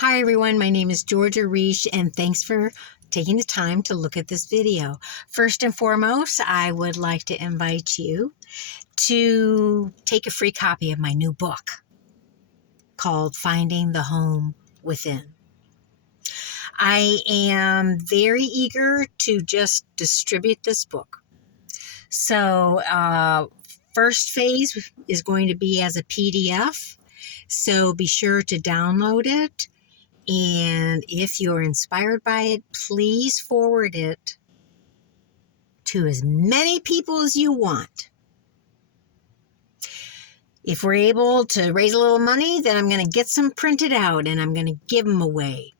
Hi everyone, my name is Georgia and thanks for taking the time to look at this video. First and foremost, I would like to invite you to take a free copy of my new book called Finding the Home Within. I am very eager to just distribute this book. So, first phase is going to be as a PDF, so be sure to download it. And if you're inspired by it, please forward it to as many people as you want. If we're able to raise a little money, then I'm going to get some printed out and I'm going to give them away.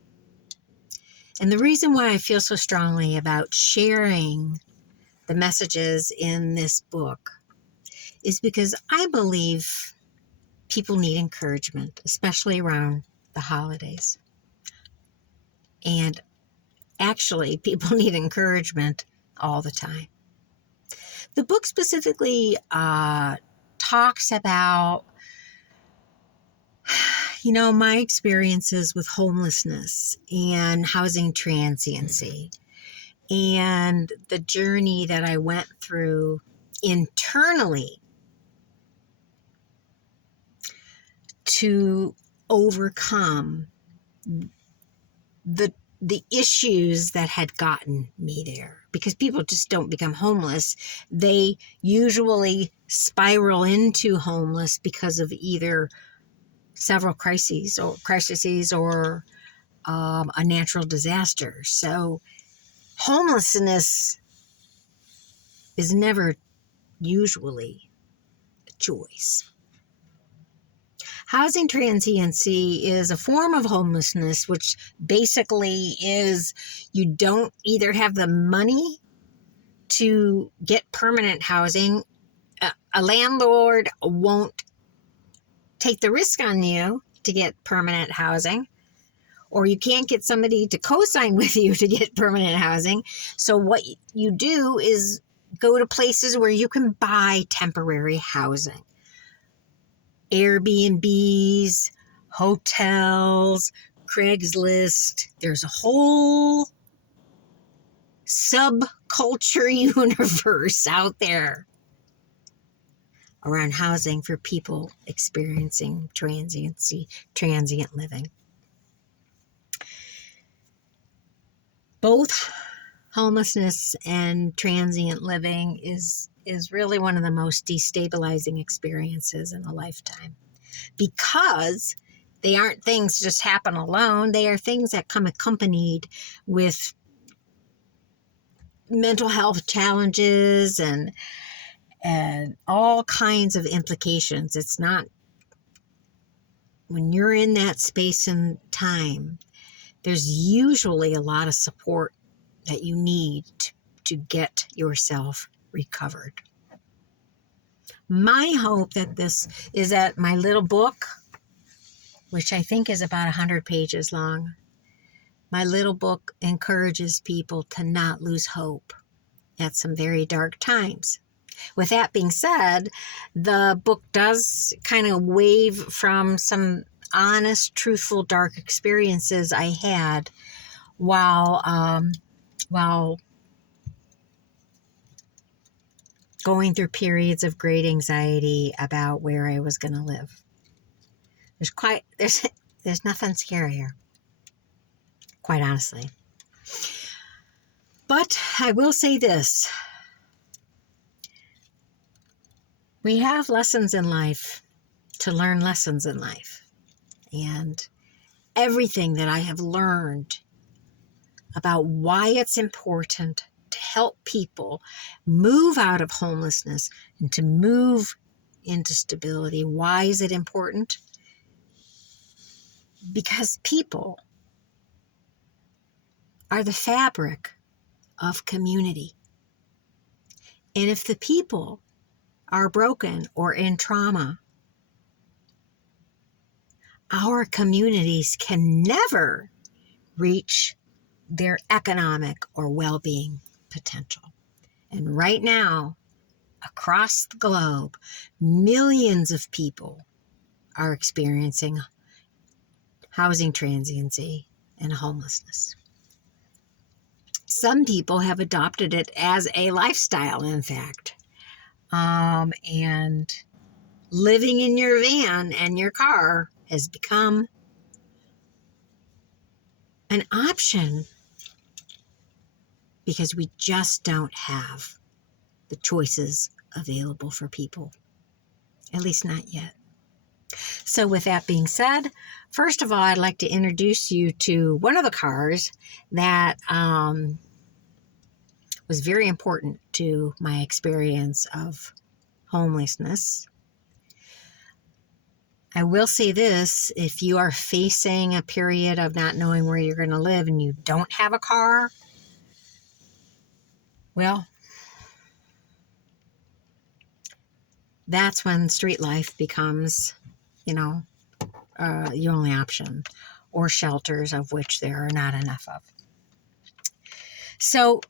And the reason why I feel so strongly about sharing the messages in this book is because I believe people need encouragement, especially around the holidays. And actually, people need encouragement all the time. The book specifically talks about, my experiences with homelessness and housing transiency and the journey that I went through internally to overcome the issues that had gotten me there. Because people just don't become homeless. They usually spiral into homeless because of either several crises or a natural disaster. So homelessness is never usually a choice. Housing transiency is a form of homelessness, which basically is you don't either have the money to get permanent housing, a landlord won't take the risk on you to get permanent housing, or you can't get somebody to co-sign with you to get permanent housing. So what you do is go to places where you can buy temporary housing. Airbnbs, hotels, Craigslist. There's a whole subculture universe out there around housing for people experiencing transient living. Both homelessness and transient living is really one of the most destabilizing experiences in a lifetime, because they aren't things that just happen alone. They are things that come accompanied with mental health challenges and all kinds of implications. It's not, when you're in that space and time, there's usually a lot of support that you need to get yourself recovered. My hope that this is that my little book, which I think is about 100 pages long, my little book encourages people to not lose hope at some very dark times. With that being said, the book does kind of wave from some honest, truthful, dark experiences I had while going through periods of great anxiety about where I was going to live. There's nothing scarier, quite honestly. But I will say this. We have lessons in life to learn lessons in life. And everything that I have learned about why it's important to help people move out of homelessness and to move into stability. Why is it important? Because people are the fabric of community. And if the people are broken or in trauma, our communities can never reach their economic or well-being potential. And right now, across the globe, millions of people are experiencing housing transiency and homelessness. Some people have adopted it as a lifestyle, in fact. And living in your van and your car has become an option because we just don't have the choices available for people, at least not yet. So with that being said, first of all, I'd like to introduce you to one of the cars that was very important to my experience of homelessness. I will say this, if you are facing a period of not knowing where you're going to live and you don't have a car, well, that's when street life becomes, your only option, or shelters, of which there are not enough of. So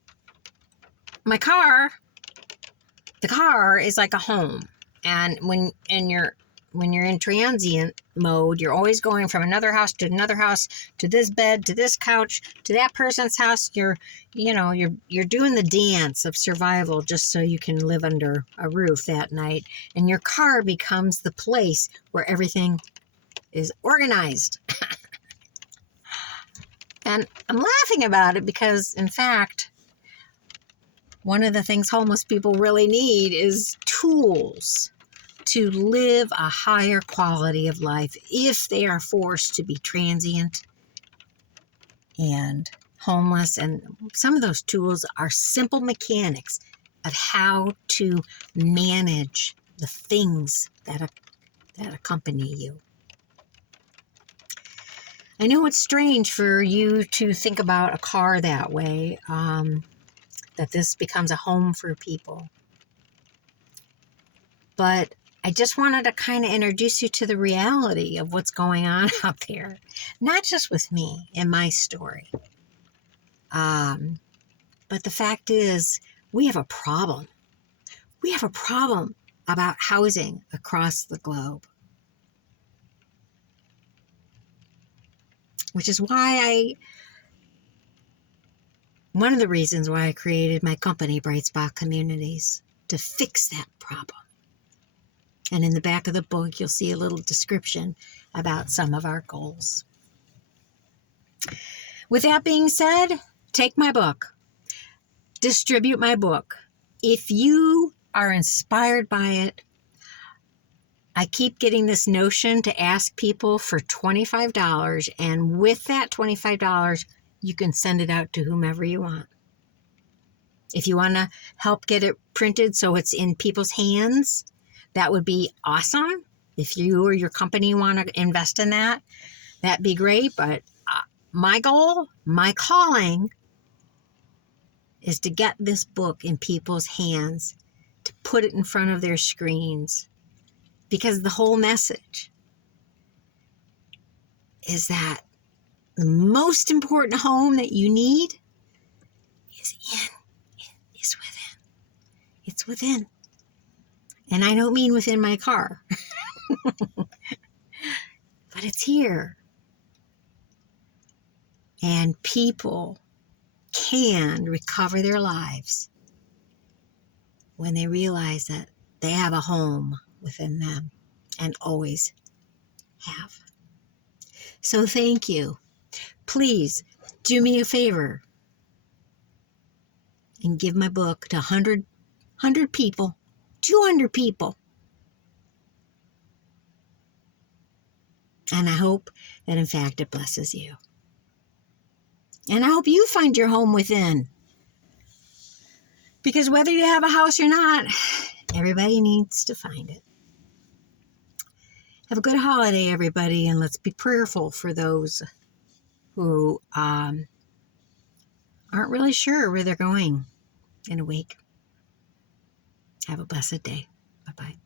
the car is like a home. And when you're in transient mode, you're always going from another house, to this bed, to this couch, to that person's house. You're doing the dance of survival just so you can live under a roof that night. And your car becomes the place where everything is organized. And I'm laughing about it because, in fact, one of the things homeless people really need is tools to live a higher quality of life if they are forced to be transient and homeless. And some of those tools are simple mechanics of how to manage the things that accompany you. I know it's strange for you to think about a car that way, that this becomes a home for people. But I just wanted to kind of introduce you to the reality of what's going on out there. Not just with me and my story. But the fact is, we have a problem. We have a problem about housing across the globe. Which is one of the reasons why I created my company, Bright Spot Communities, to fix that problem. And in the back of the book, you'll see a little description about some of our goals. With that being said, take my book. Distribute my book. If you are inspired by it, I keep getting this notion to ask people for $25, and with that $25, you can send it out to whomever you want. If you want to help get it printed so it's in people's hands, that would be awesome. If you or your company want to invest in that, that'd be great. But my goal, my calling, is to get this book in people's hands, to put it in front of their screens. Because the whole message is that the most important home that you need is within. It's within. And I don't mean within my car. But it's here. And people can recover their lives when they realize that they have a home within them and always have. So thank you. Please do me a favor and give my book to 100 people, 200 people. And I hope that, in fact, it blesses you. And I hope you find your home within. Because whether you have a house or not, everybody needs to find it. Have a good holiday, everybody, and let's be prayerful for those who aren't really sure where they're going in a week. Have a blessed day. Bye-bye.